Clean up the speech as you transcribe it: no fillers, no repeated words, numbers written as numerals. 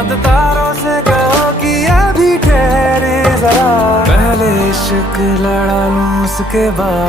चांद तारों से कहो कि अभी ठहरे जरा, पहले इश्क लड़ा लूं उसके बाद